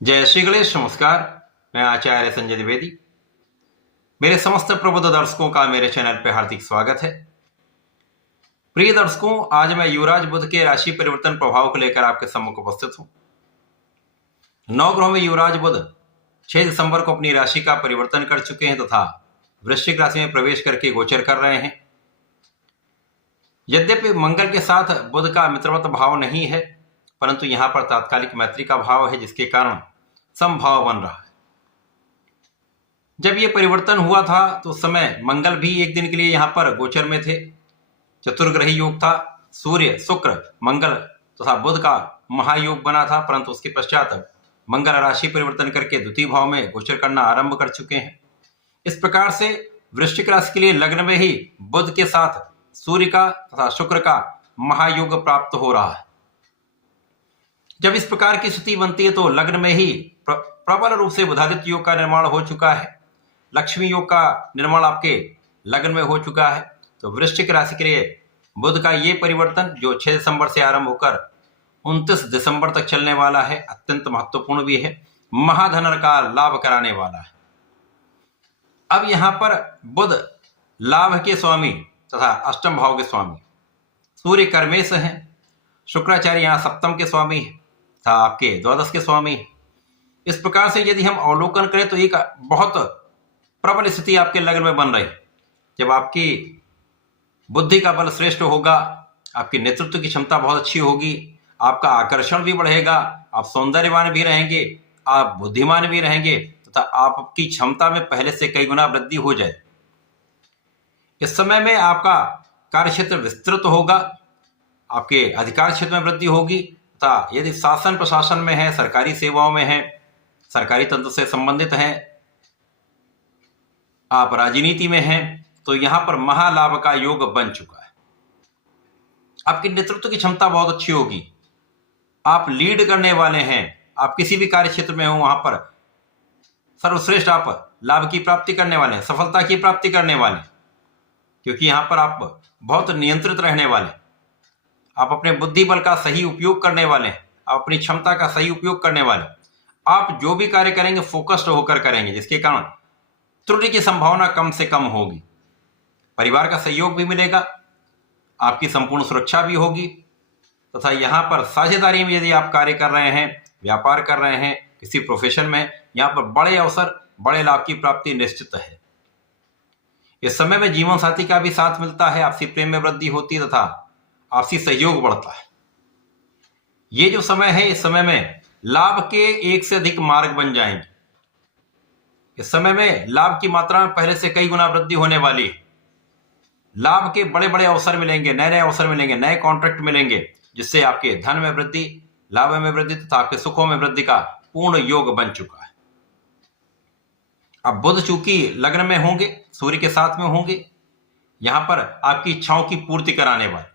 जय श्री गणेश। नमस्कार, मैं आचार्य संजय द्विवेदी। मेरे समस्त प्रबुद्ध दर्शकों का मेरे चैनल पर हार्दिक स्वागत है। प्रिय दर्शकों, आज मैं युवराज बुध के राशि परिवर्तन प्रभाव को लेकर आपके सम्मुख उपस्थित हूं। 9 ग्रहों में युवराज बुध 6 दिसंबर को अपनी राशि का परिवर्तन कर चुके हैं तथा वृश्चिक राशि में प्रवेश करके गोचर कर रहे हैं। यद्यपि मंगल के साथ बुध का मित्रवत भाव नहीं है, परंतु यहां पर तात्कालिक मैत्री का भाव है, जिसके कारण समभाव बन रहा है। जब यह परिवर्तन हुआ था तो उस समय मंगल भी एक दिन के लिए यहां पर गोचर में थे। चतुर्ग्रही योग था, सूर्य, शुक्र, मंगल तथा बुध का महायोग बना था, परंतु उसके पश्चात मंगल राशि परिवर्तन करके द्वितीय भाव में गोचर करना आरंभ कर चुके हैं। इस प्रकार से वृश्चिक राशि के लिए लग्न में ही बुध के साथ सूर्य का तथा शुक्र का महायोग प्राप्त हो रहा है। जब इस प्रकार की स्थिति बनती है तो लग्न में ही प्रबल रूप से बुधादित्य योग का निर्माण हो चुका है। लक्ष्मी योग का निर्माण आपके लग्न में हो चुका है। तो वृश्चिक राशि के लिए बुध का ये परिवर्तन जो 6 दिसंबर से आरंभ होकर 29 दिसंबर तक चलने वाला है, अत्यंत महत्वपूर्ण भी है, महाधन का लाभ कराने वाला है। अब यहां पर बुध लाभ के स्वामी तथा अष्टम भाव के स्वामी सूर्य कर्मेश हैं, शुक्राचार्य यहां सप्तम के स्वामी है तथा आपके द्वादश के स्वामी है। इस प्रकार से यदि हम अवलोकन करें तो एक बहुत प्रबल स्थिति आपके लग्न में बन रही है। जब आपकी बुद्धि का बल श्रेष्ठ होगा, आपकी नेतृत्व की क्षमता बहुत अच्छी होगी, आपका आकर्षण भी बढ़ेगा, आप सौंदर्यवान भी रहेंगे, आप बुद्धिमान भी रहेंगे तथा आपकी क्षमता में पहले से कई गुना वृद्धि हो जाए। इस समय में आपका कार्यक्षेत्र विस्तृत होगा, आपके अधिकार क्षेत्र में वृद्धि होगी तथा यदि शासन प्रशासन में है, सरकारी सेवाओं में है, सरकारी तंत्र से संबंधित हैं, आप राजनीति में हैं, तो यहां पर महालाभ का योग बन चुका है। आपकी नेतृत्व की क्षमता बहुत अच्छी होगी, आप लीड करने वाले हैं, आप किसी भी कार्य क्षेत्र में हो वहां पर सर्वश्रेष्ठ आप लाभ की प्राप्ति करने वाले हैं, सफलता की प्राप्ति करने वाले हैं, क्योंकि यहां पर आप बहुत नियंत्रित रहने वाले हैं। आप अपने बुद्धि बल का सही उपयोग करने वाले हैं, आप अपनी क्षमता का सही उपयोग करने वाले हैं। आप जो भी कार्य करेंगे फोकस्ड होकर करेंगे, जिसके कारण त्रुटि की संभावना कम से कम होगी। परिवार का सहयोग भी मिलेगा, आपकी संपूर्ण सुरक्षा भी होगी तथा यहाँ पर साझेदारी में यदि आप कार्य कर रहे हैं, व्यापार कर रहे हैं, किसी प्रोफेशन में, यहाँ पर बड़े अवसर, बड़े लाभ की प्राप्ति निश्चित है। इस समय में जीवन साथी का भी साथ मिलता है, आपसी प्रेम में वृद्धि होती है तथा आपसी सहयोग बढ़ता है। ये जो समय है, इस समय में लाभ के एक से अधिक मार्ग बन जाएंगे। इस समय में लाभ की मात्रा में पहले से कई गुना वृद्धि होने वाली है। लाभ के बड़े बड़े अवसर मिलेंगे, नए नए अवसर मिलेंगे, नए कॉन्ट्रैक्ट मिलेंगे, जिससे आपके धन में वृद्धि, लाभ में वृद्धि तथा आपके सुखों में वृद्धि का पूर्ण योग बन चुका है। अब बुध चूंकि लग्न में होंगे, सूर्य के साथ में होंगे, यहां पर आपकी इच्छाओं की पूर्ति कराने वाले,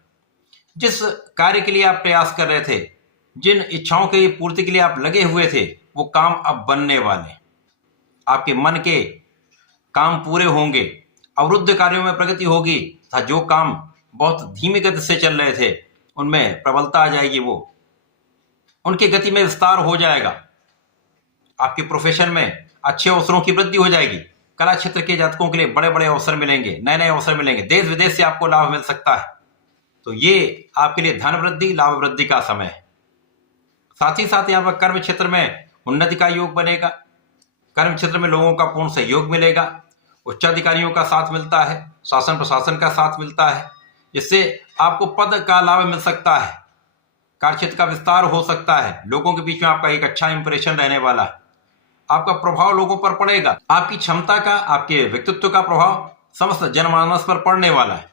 जिस कार्य के लिए आप प्रयास कर रहे थे, जिन इच्छाओं की पूर्ति के लिए आप लगे हुए थे, वो काम अब बनने वाले। आपके मन के काम पूरे होंगे, अवरुद्ध कार्यों में प्रगति होगी तथा जो काम बहुत धीमी गति से चल रहे थे उनमें प्रबलता आ जाएगी, वो उनकी गति में विस्तार हो जाएगा। आपके प्रोफेशन में अच्छे अवसरों की वृद्धि हो जाएगी। कला क्षेत्र के जातकों के लिए बड़े बड़े अवसर मिलेंगे, नए नए अवसर मिलेंगे, देश विदेश से आपको लाभ मिल सकता है। तो ये आपके लिए धन वृद्धि, लाभ वृद्धि का समय है। साथ ही साथ यहाँ पर कर्म क्षेत्र में उन्नति का योग बनेगा। कर्म क्षेत्र में लोगों का पूर्ण सहयोग मिलेगा, उच्चाधिकारियों का साथ मिलता है, शासन प्रशासन का साथ मिलता है, जिससे आपको पद का लाभ मिल सकता है, कार्यक्षेत्र का विस्तार हो सकता है, लोगों के बीच में आपका एक अच्छा इंप्रेशन रहने वाला है, आपका प्रभाव लोगों पर पड़ेगा, आपकी क्षमता का, आपके व्यक्तित्व का प्रभाव समस्त जनमानस पर पड़ने वाला है।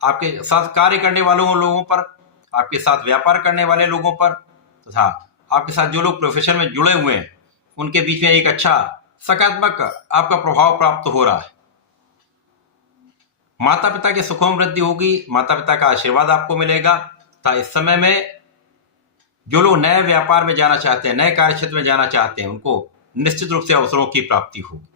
आपके साथ कार्य करने वालों लोगों पर, आपके साथ व्यापार करने वाले लोगों पर तथा आपके साथ जो लोग प्रोफेशन में जुड़े हुए हैं, उनके बीच में एक अच्छा सकारात्मक आपका प्रभाव प्राप्त हो रहा है। माता पिता के सुखों में वृद्धि होगी, माता पिता का आशीर्वाद आपको मिलेगा तथा इस समय में जो लोग नए व्यापार में जाना चाहते हैं, नए कार्य क्षेत्र में जाना चाहते हैं, उनको निश्चित रूप से अवसरों की प्राप्ति होगी।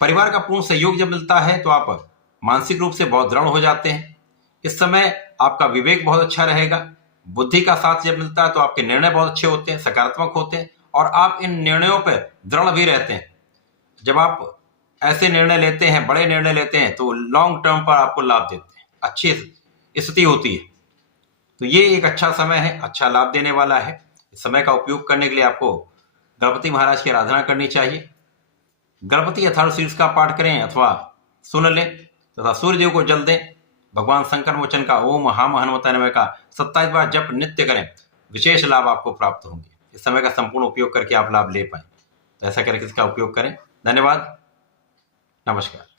परिवार का पूर्ण सहयोग जब मिलता है तो आप मानसिक रूप से बहुत दृढ़ हो जाते हैं। इस समय आपका विवेक बहुत अच्छा रहेगा, बुद्धि का साथ जब मिलता है तो आपके निर्णय बहुत अच्छे होते हैं, सकारात्मक होते हैं, और आप इन निर्णयों पर दृढ़ भी रहते हैं। जब आप ऐसे निर्णय लेते हैं, बड़े निर्णय लेते हैं, तो लॉन्ग टर्म पर आपको लाभ देते हैं, अच्छी स्थिति होती है। तो ये एक अच्छा समय है, अच्छा लाभ देने वाला है। इस समय का उपयोग करने के लिए आपको गणपति महाराज की आराधना करनी चाहिए। गणपति अथर्वशीर्ष का पाठ करें अथवा सुन लें तथा सूर्य देव को जल दें। भगवान शंकर मोचन का ओम हम हनुमताय नमः का 27 बार जप नित्य करें, विशेष लाभ आपको प्राप्त होंगे। इस समय का संपूर्ण उपयोग करके आप लाभ ले पाए, तो ऐसा करके इसका उपयोग करें। धन्यवाद, नमस्कार।